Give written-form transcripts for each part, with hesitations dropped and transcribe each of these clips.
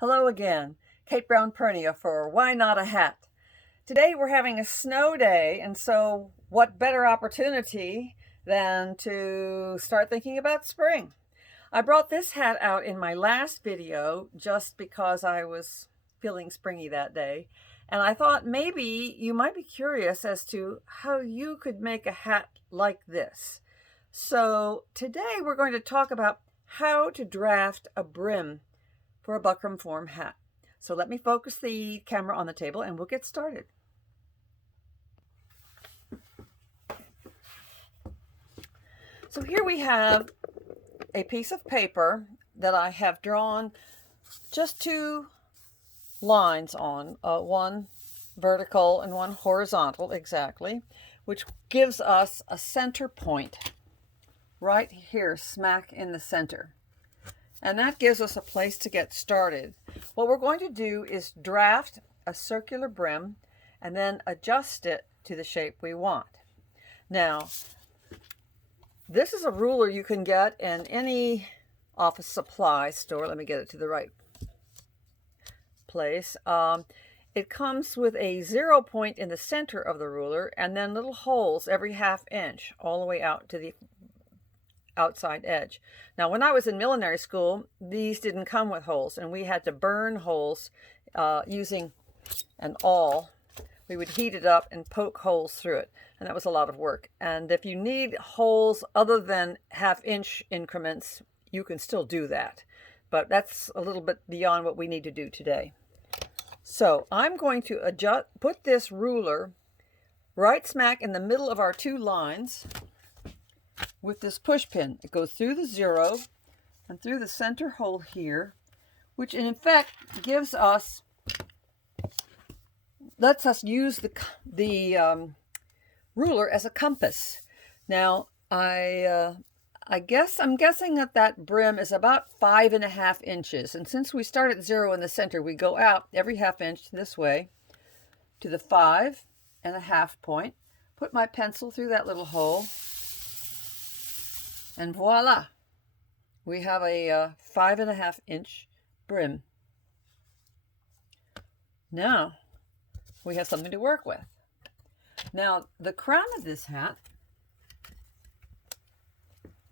Hello again, Kate Brown Pernia for Why Not a Hat. Today we're having a snow day, and so what better opportunity than to start thinking about spring. I brought this hat out in my last video just because I was feeling springy that day, and I thought maybe you might be curious as to how you could make a hat like this. So today we're going to talk about how to draft a brim for a buckram form hat. So let me focus the camera on the table and we'll get started. So here we have a piece of paper that I have drawn just two lines on, one vertical and one horizontal exactly, which gives us a center point right here smack in the center. And that gives us a place to get started. What we're going to do is draft a circular brim and then adjust it to the shape we want. Now, this is a ruler you can get in any office supply store. Let me get it to the right place. It comes with a 0 point in the center of the ruler and then little holes every ½ inch all the way out to the outside edge. Now, when I was in millinery school, these didn't come with holes, and we had to burn holes using an awl. We would heat it up and poke holes through it, and that was a lot of work. And if you need holes other than ½ inch increments, you can still do that, but that's a little bit beyond what we need to do today. So I'm going to put this ruler right smack in the middle of our two lines with this push pin. It goes through the 0 and through the center hole here, which in effect lets us use the ruler as a compass. Now, I'm guessing that brim is about 5½ inches, and since we start at 0 in the center, we go out every ½ inch this way to the 5½ point. Put my pencil through that little hole. And voila, we have a 5½ inch brim. Now, we have something to work with. Now, the crown of this hat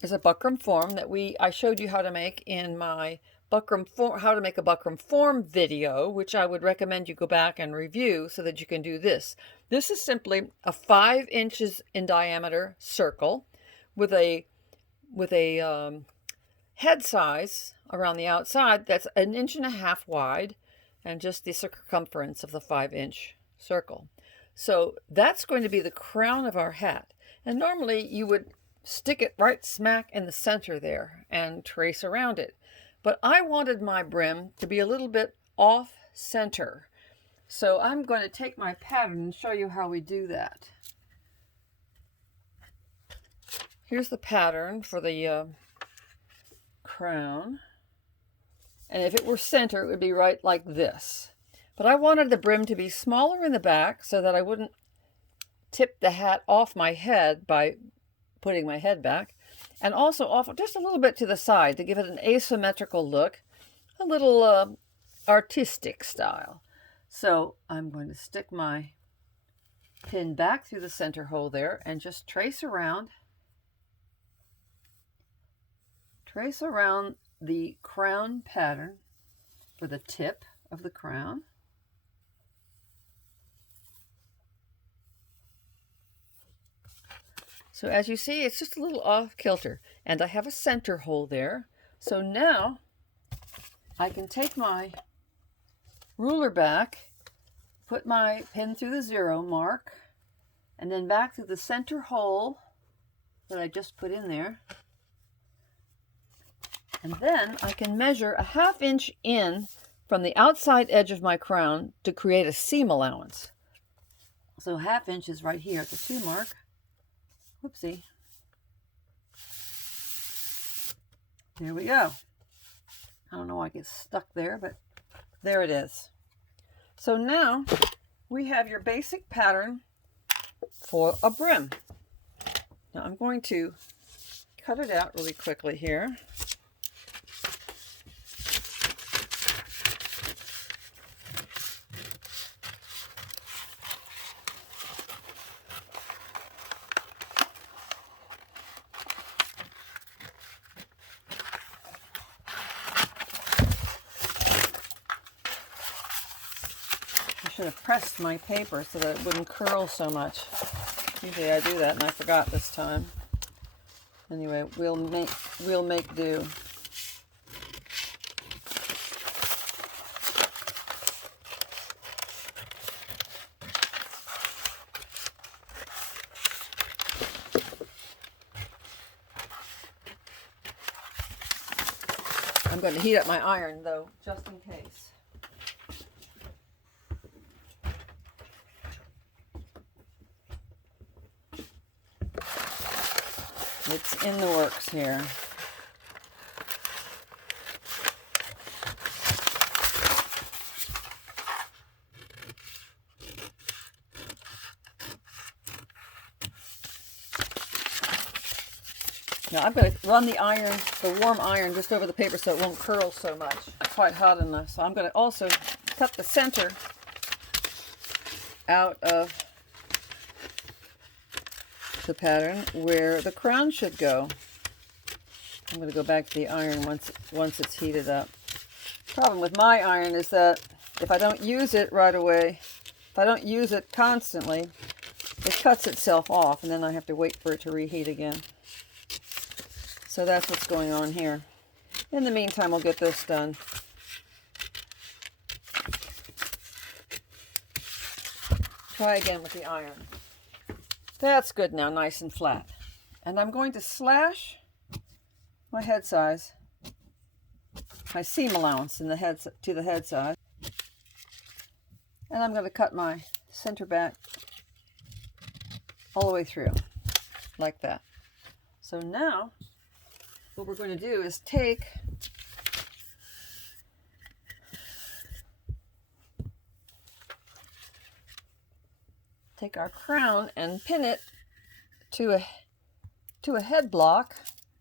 is a buckram form that I showed you how to make in my how to make a buckram form video, which I would recommend you go back and review so that you can do this. This is simply a 5 inches in diameter circle with a head size around the outside that's 1.5 inches wide and just the circumference of the 5 inch circle. So that's going to be the crown of our hat. And normally you would stick it right smack in the center there and trace around it. But I wanted my brim to be a little bit off center. So I'm going to take my pattern and show you how we do that. Here's the pattern for the crown. And if it were center, it would be right like this. But I wanted the brim to be smaller in the back so that I wouldn't tip the hat off my head by putting my head back. And also off just a little bit to the side to give it an asymmetrical look, a little artistic style. So I'm going to stick my pin back through the center hole there and just trace around the crown pattern for the tip of the crown. So as you see, it's just a little off kilter, and I have a center hole there. So now I can take my ruler back, put my pin through the 0 mark, and then back through the center hole that I just put in there. And then I can measure a ½ inch in from the outside edge of my crown to create a seam allowance. So ½ inch is right here at the 2 mark. Whoopsie. There we go. I don't know why it gets stuck there, but there it is. So now we have your basic pattern for a brim. Now I'm going to cut it out really quickly here. should have pressed my paper so that it wouldn't curl so much. Usually I do that and I forgot this time. Anyway, we'll make do. I'm going to heat up my iron though, just in case. It's in the works here. Now I'm going to run the iron, the warm iron, just over the paper so it won't curl so much. Not quite hot enough. So I'm going to also cut the center out of the pattern where the crown should go. I'm going to go back to the iron once it's heated up. The problem with my iron is that if I don't use it right away, if I don't use it constantly, it cuts itself off and then I have to wait for it to reheat again. So that's what's going on here. In the meantime, we'll get this done. Try again with the iron. That's good now, nice and flat. And I'm going to slash my head size, my seam allowance in the head to the head size. And I'm going to cut my center back all the way through, like that. So now, what we're going to do is take our crown and pin it to a head block,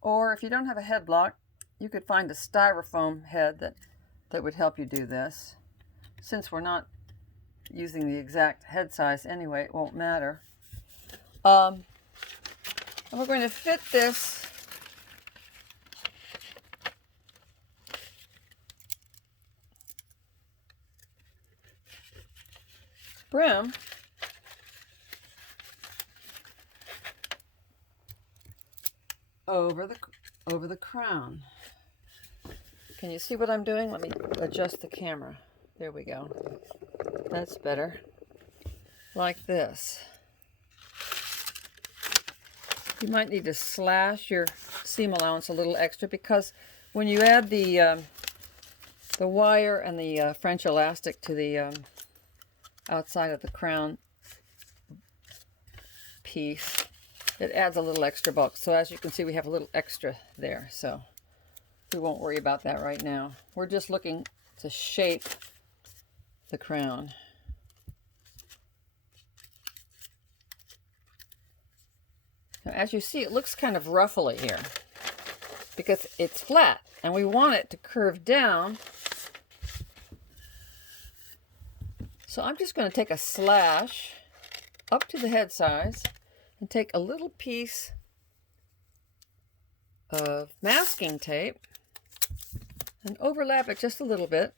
or if you don't have a head block, you could find a styrofoam head that would help you do this. Since we're not using the exact head size anyway, it won't matter. And we're going to fit this brim over the crown. Can you see what I'm doing? Let me adjust the camera. There we go. That's better. Like this. You might need to slash your seam allowance a little extra because when you add the wire and the French elastic to the outside of the crown piece, it adds a little extra bulk. So as you can see, we have a little extra there. So we won't worry about that right now. We're just looking to shape the crown. Now, as you see, it looks kind of ruffly here because it's flat and we want it to curve down. So I'm just going to take a slash up to the head size and take a little piece of masking tape and overlap it just a little bit.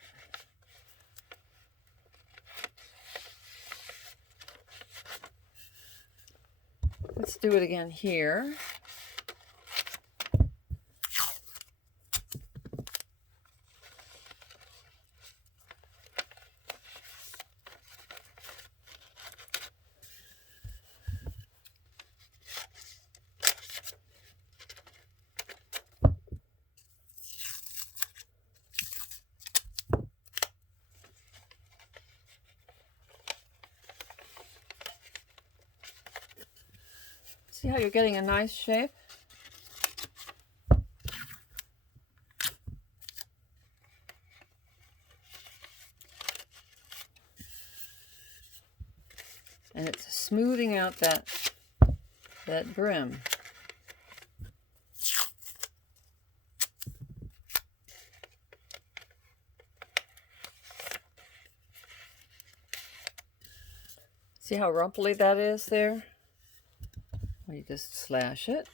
Let's do it again here. See how you're getting a nice shape? And it's smoothing out that brim. See how rumply that is there? You just slash it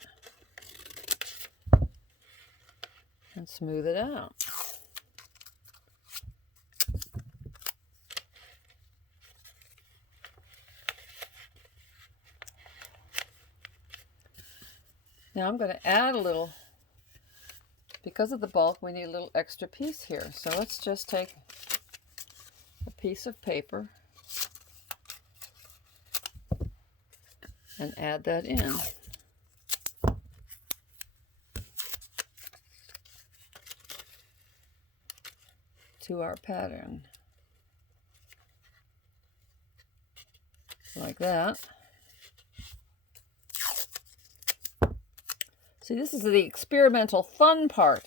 and smooth it out. Now I'm going to add a little, because of the bulk, we need a little extra piece here. So let's just take a piece of paper and add that in. To our pattern. Like that. See, this is the experimental fun part.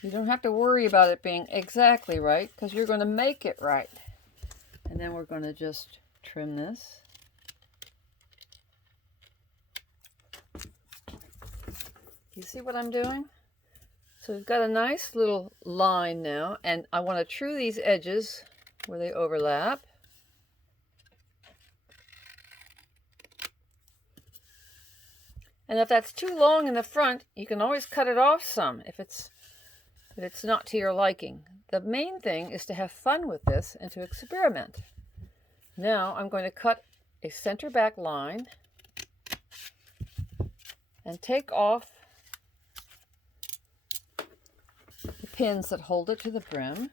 You don't have to worry about it being exactly right, because you're going to make it right. And then we're going to just trim this. You see what I'm doing? So we've got a nice little line now, and I want to true these edges where they overlap. And if that's too long in the front, you can always cut it off some if it's not to your liking. The main thing is to have fun with this and to experiment. Now I'm going to cut a center back line and take off the pins that hold it to the brim.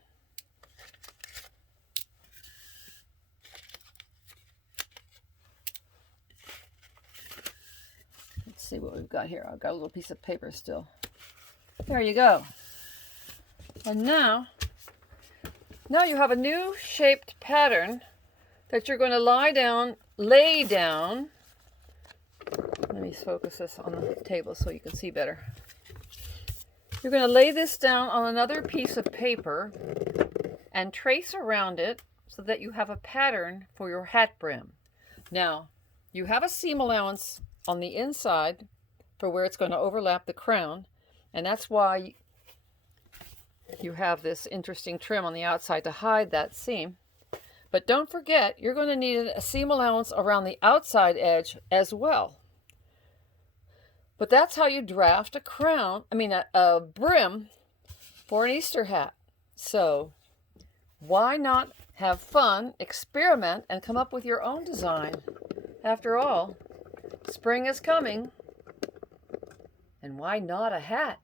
Let's see what we've got here. I've got a little piece of paper still. There you go. And now you have a new shaped pattern that you're going to lay down. Let me focus this on the table so you can see better. You're going to lay this down on another piece of paper and trace around it so that you have a pattern for your hat brim. Now, you have a seam allowance on the inside for where it's going to overlap the crown, and that's why you have this interesting trim on the outside to hide that seam. But don't forget, you're going to need a seam allowance around the outside edge as well. But that's how you draft a brim for an Easter hat. So why not have fun, experiment, and come up with your own design? After all, spring is coming, and why not a hat?